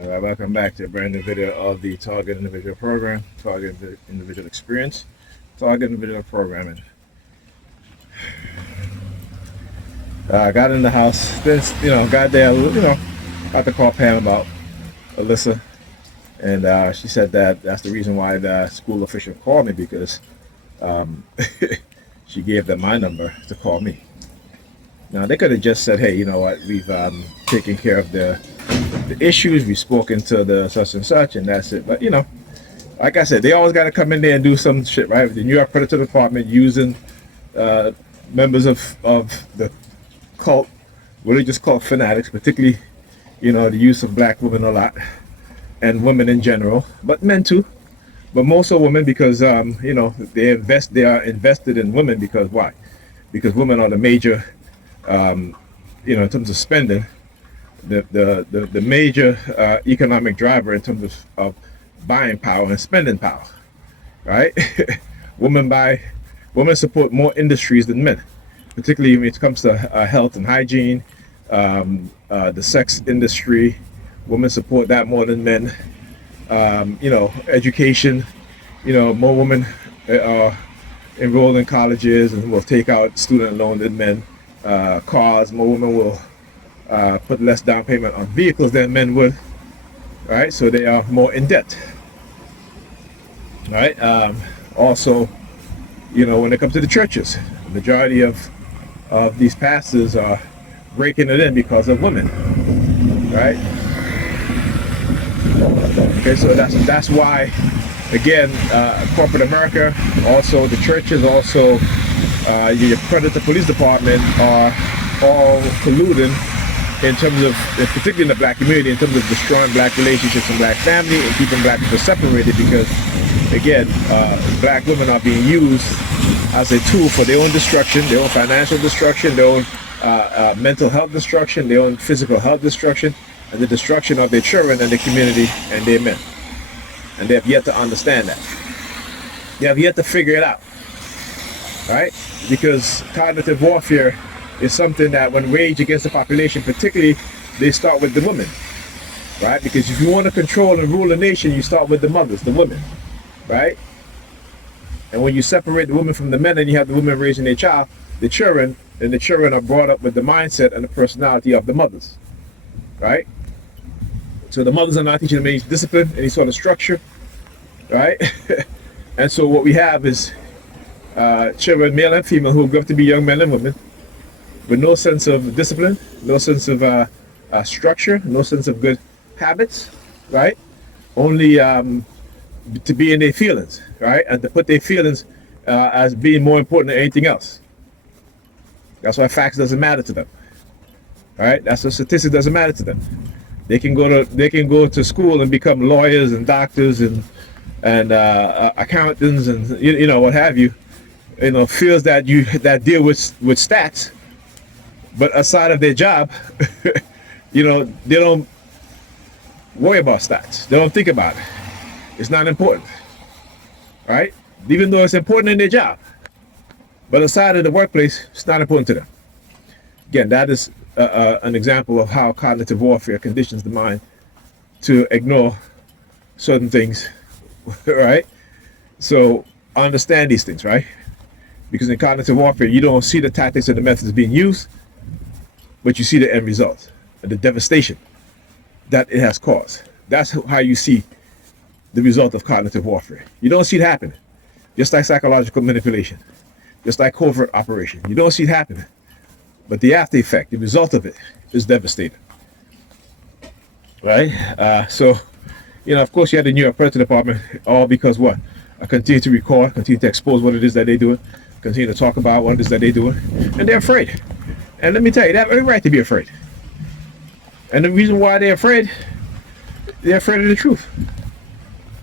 Welcome back to a brand new video of the Target Individual Program, Target Individual Experience, Target Individual Programming. Got in the house, this, got there, got to call Pam about Alyssa, and she said that that's the reason why the school official called me because she gave them my number to call me. Now, they could have just said, hey, you know what, we've taken care of the issues, we've spoken to the such and such, and that's it. But, like I said, they always got to come in there and do some shit, right? The New York Predator Department using members of the cult, religious cult fanatics, particularly, the use of black women a lot, and women in general, but men too. But most of women because, they are invested in women because why? Because women are the major, in terms of spending, the major economic driver in terms of buying power and spending power, right? Women support more industries than men, particularly when it comes to health and hygiene, the sex industry. Women support that more than men. Education. More women are enrolled in colleges and will take out student loan than men. Cars, more women will put less down payment on vehicles than men would, right? So they are more in debt, right? Also, when it comes to the churches, the majority of these pastors are breaking it in because of women, right? Okay, so that's why, again, corporate America, also the churches, also your predator police department are all colluding in terms of, particularly in the black community, in terms of destroying black relationships and black family and keeping black people separated because, again, black women are being used as a tool for their own destruction, their own financial destruction, their own mental health destruction, their own physical health destruction, and the destruction of their children and their community and their men. And they have yet to understand that. They have yet to figure it out, right? Because cognitive warfare is something that when waged against the population, particularly, they start with the women, right? Because if you want to control and rule a nation, you start with the mothers, the women, right? And when you separate the women from the men and you have the women raising their child, the children, then the children are brought up with the mindset and the personality of the mothers, right? So the mothers are not teaching them any discipline, any sort of structure, right? And so what we have is children, male and female, who grow up to be young men and women, with no sense of discipline, no sense of structure, no sense of good habits, right? Only to be in their feelings, right? And to put their feelings as being more important than anything else. That's why facts doesn't matter to them, right? That's why statistics doesn't matter to them. They can go to school and become lawyers and doctors and accountants and what have you. Fields that deal with stats. But aside of their job, they don't worry about stats. They don't think about it. It's not important, right? Even though it's important in their job. But aside of the workplace, it's not important to them. Again, that is an example of how cognitive warfare conditions the mind to ignore certain things, right? So understand these things, right? Because in cognitive warfare, you don't see the tactics and the methods being used, but you see the end result and the devastation that it has caused. That's how you see the result of cognitive warfare. You don't see it happening, just like psychological manipulation, just like covert operation. You don't see it happening, but the after effect, the result of it, is devastating, right? So, of course, you had the New York Predator Department, all because what? I continue to record, continue to expose what it is that they're doing, continue to talk about what it is that they're doing, and they're afraid. And let me tell you, they have every right to be afraid. And the reason why they're afraid of the truth.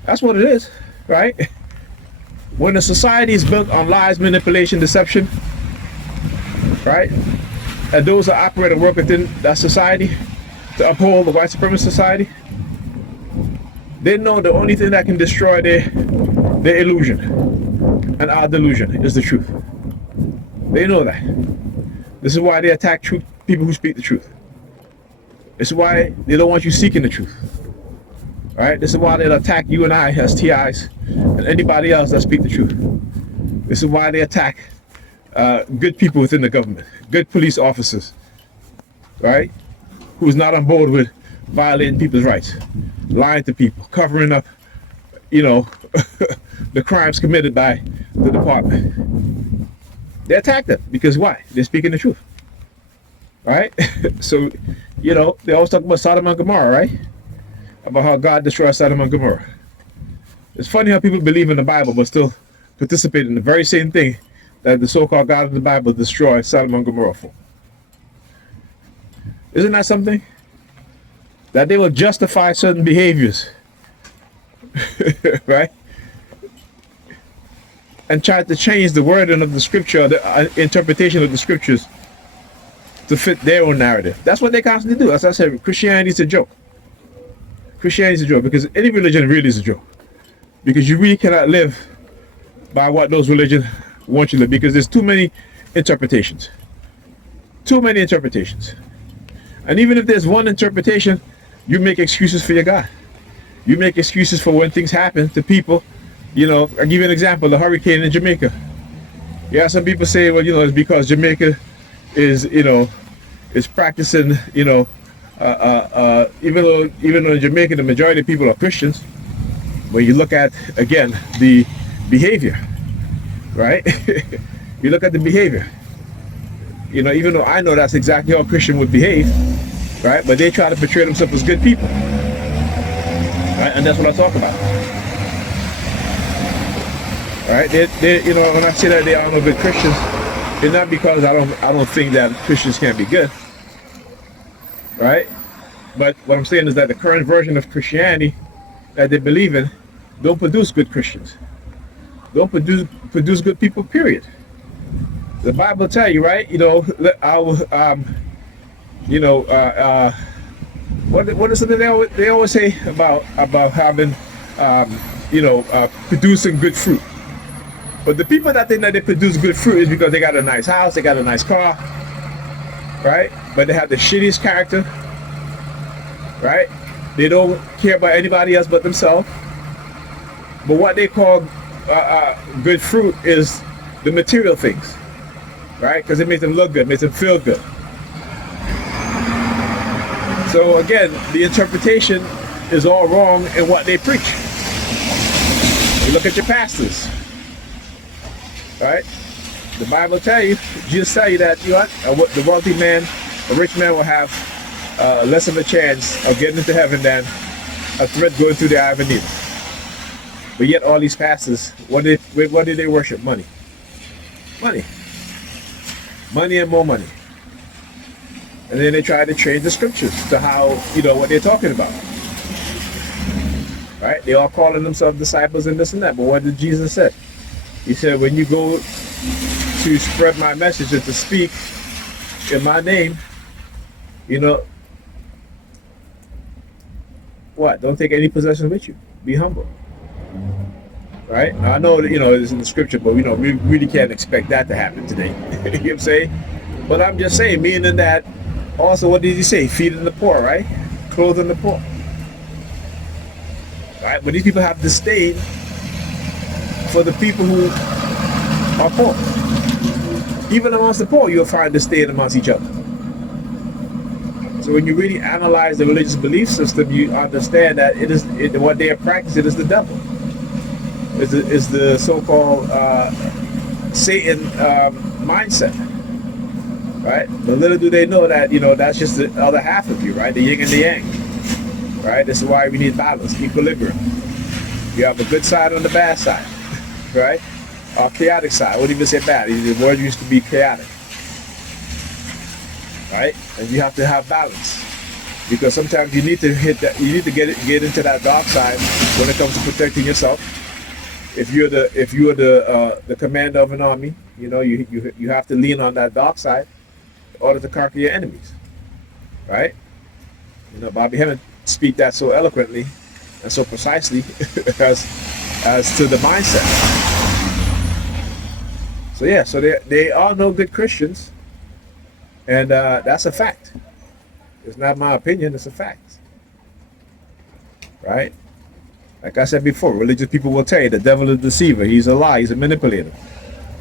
That's what it is, right? When a society is built on lies, manipulation, deception, right? And those that operate and work within that society to uphold the white supremacist society, they know the only thing that can destroy their illusion and our delusion is the truth. They know that. This is why they attack people who speak the truth. This is why they don't want you seeking the truth. Right? This is why they'll attack you and I as TIs and anybody else that speak the truth. This is why they attack good people within the government, good police officers, right? Who's not on board with violating people's rights, lying to people, covering up, you know, the crimes committed by the department. They attack them because why? They're speaking the truth, right? So, you know, they always talk about Sodom and Gomorrah, right? About how God destroyed Sodom and Gomorrah. It's funny how people believe in the Bible but still participate in the very same thing that the so-called God of the Bible destroyed Sodom and Gomorrah for. Isn't that something? That they will justify certain behaviors, right? And try to change the wording of the scripture, the interpretation of the scriptures to fit their own narrative. That's what they constantly do. As I said, Christianity is a joke. Christianity is a joke because any religion really is a joke. Because you really cannot live by what those religions want you to live, because there's too many interpretations. Too many interpretations. And even if there's one interpretation, you make excuses for your God. You make excuses for when things happen to people. You know, I'll give you an example, the hurricane in Jamaica. Yeah, some people say, well, you know, it's because Jamaica is, you know, is practicing, you know, even though in Jamaica the majority of people are Christians, when you look at, again, the behavior, right? You look at the behavior. You know, even though I know that's exactly how a Christian would behave, right? But they try to portray themselves as good people, right? And that's what I talk about, right? They, you know, when I say that they are no good Christians, it's not because I don't think that Christians can't be good, right? But what I'm saying is that the current version of Christianity that they believe in don't produce good Christians, don't produce good people, period. The Bible tell you, right? You know, you know, what is something they always say about having, you know, producing good fruit. But the people that think that they produce good fruit is because they got a nice house, they got a nice car, right? But they have the shittiest character, right? They don't care about anybody else but themselves. But what they call good fruit is the material things, right? Because it makes them look good, makes them feel good. So again, the interpretation is all wrong in what they preach. You look at your pastors, right? The Bible tell you, Jesus tell you that, you know what, the wealthy man, the rich man will have less of a chance of getting into heaven than a thread going through the eye of a needle. But yet all these pastors, what did they worship? Money. Money. Money and more money. And then they try to change the scriptures to how, you know, what they're talking about. Right? They all calling themselves disciples and this and that. But what did Jesus say? He said, when you go to spread my message and to speak in my name, you know, what? Don't take any possession with you. Be humble. Right? Now, I know that, you know, it's in the scripture, but, you know, we really can't expect that to happen today. You know what I'm saying? But I'm just saying, meaning that, also, what did he say? Feeding the poor, right? Clothing the poor. Right? But these people have disdain for the people who are poor. Even amongst the poor, you'll find disdain amongst each other. So when you really analyze the religious belief system, you understand that what they are practicing is the devil. Is the so-called Satan mindset, right? But little do they know that, you know, that's just the other half of you, right? The yin and the yang, right? This is why we need balance, equilibrium. You have the good side and the bad side, right? Or chaotic side. I wouldn't even say bad. The word used to be chaotic, right? And you have to have balance, because sometimes you need to hit that. You need to get into that dark side when it comes to protecting yourself. If you're the commander of an army, you know, you have to lean on that dark side in order to conquer your enemies, right? You know, Bobby Hemmett speak that so eloquently and so precisely as to the mindset. So yeah, so they are no good Christians, and that's a fact. It's not my opinion; it's a fact, right? Like I said before, religious people will tell you the devil is a deceiver. He's a lie. He's a manipulator.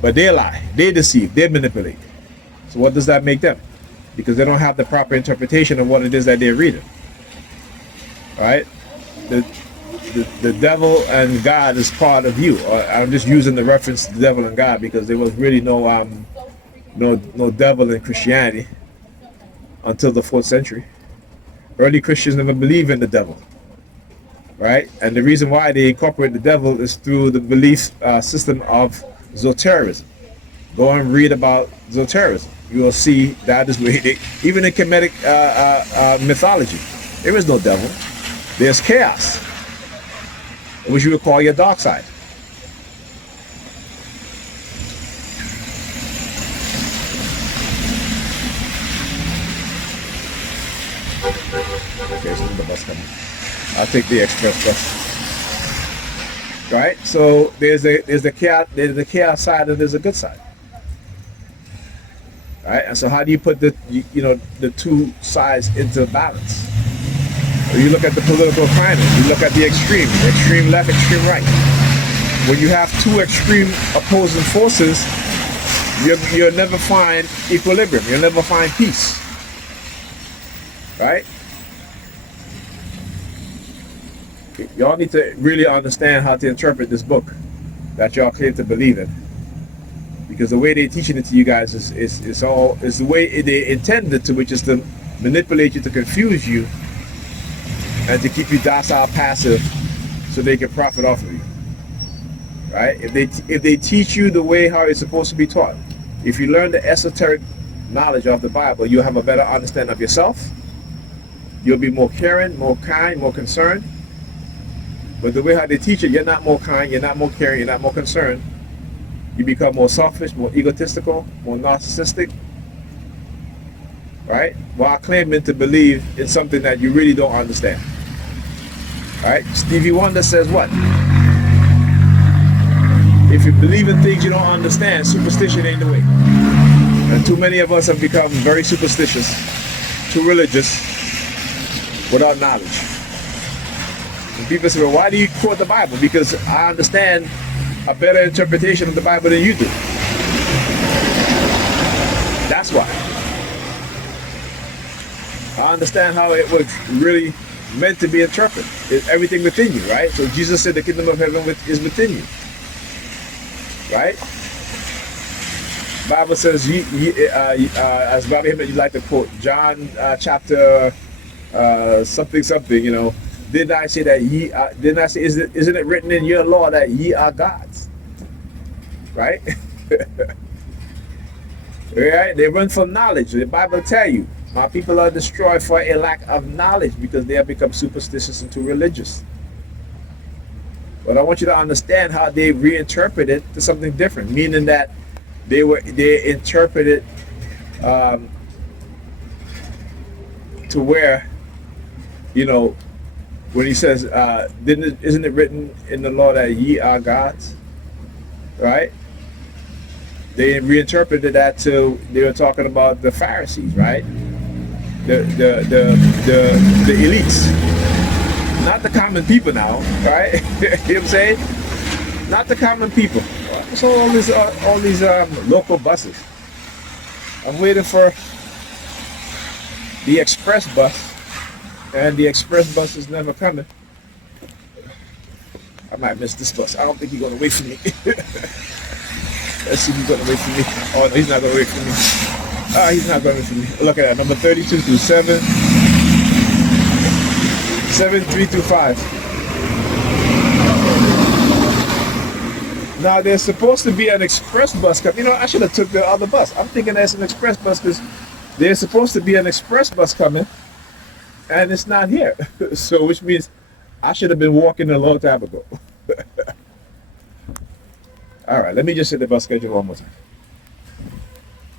But they lie. They deceive. They manipulate. So what does that make them? Because they don't have the proper interpretation of what it is that they're reading. Right? The devil and God is part of you. I'm just using the reference to the devil and God because there was really no devil in Christianity until the 4th century. Early Christians never believed in the devil. Right? And the reason why they incorporate the devil is through the belief system of Zoterism. Go and read about Zoterism. You will see that is where they, even in Kemetic mythology, there is no devil. There's chaos, which you would call your dark side. Okay, so the bus coming. I'll take the express bus. Right? So there's the chaos side and there's a good side. Right? And so how do you put the two sides into balance? You look at the political climate, you look at the extreme left, extreme right. When you have two extreme opposing forces, you'll never find equilibrium, you'll never find peace. Right? Y'all need to really understand how to interpret this book that y'all claim to believe in. Because the way they're teaching it to you guys is the way they intended to, which is to manipulate you, to confuse you, and to keep you docile, passive, so they can profit off of you. Right? If they teach you the way how it's supposed to be taught, if you learn the esoteric knowledge of the Bible, you'll have a better understanding of yourself. You'll be more caring, more kind, more concerned. But the way how they teach it, you're not more kind, you're not more caring, you're not more concerned. You become more selfish, more egotistical, more narcissistic. Right? While claiming to believe in something that you really don't understand. Right? Stevie Wonder says what? If you believe in things you don't understand, superstition ain't the way. And too many of us have become very superstitious, too religious, without knowledge. And people say, well, why do you quote the Bible? Because I understand a better interpretation of the Bible than you do. That's why. I understand how it was really meant to be interpreted. It's everything within you, right? So Jesus said the kingdom of heaven is within you. Right? Bible says, as Bobby Hemmett, you like to quote, John chapter something, didn't I say that didn't I say, isn't it written in your law that ye are gods? Right? Right? They run from knowledge. The Bible tell you, my people are destroyed for a lack of knowledge because they have become superstitious and too religious. But I want you to understand how they reinterpret it to something different, meaning that they interpreted to where, when he says, isn't it written in the law that ye are gods? Right? They reinterpreted that to, they were talking about the Pharisees, right? The elites, not the common people now, right? You know what I'm saying? Not the common people. So all these local buses. I'm waiting for the express bus, and the express bus is never coming. I might miss this bus. I don't think he's gonna wait for me. Let's see if he's gonna wait for me. Oh no, he's not gonna wait for me. He's not gonna wait for me. Look at that, number 32 through 7. 7325. Now there's supposed to be an express bus coming. I should have took the other bus. I'm thinking that's an express bus because there's supposed to be an express bus coming, and it's not here. So which means I should have been walking a long time ago. All right, let me just hit the bus schedule one more time.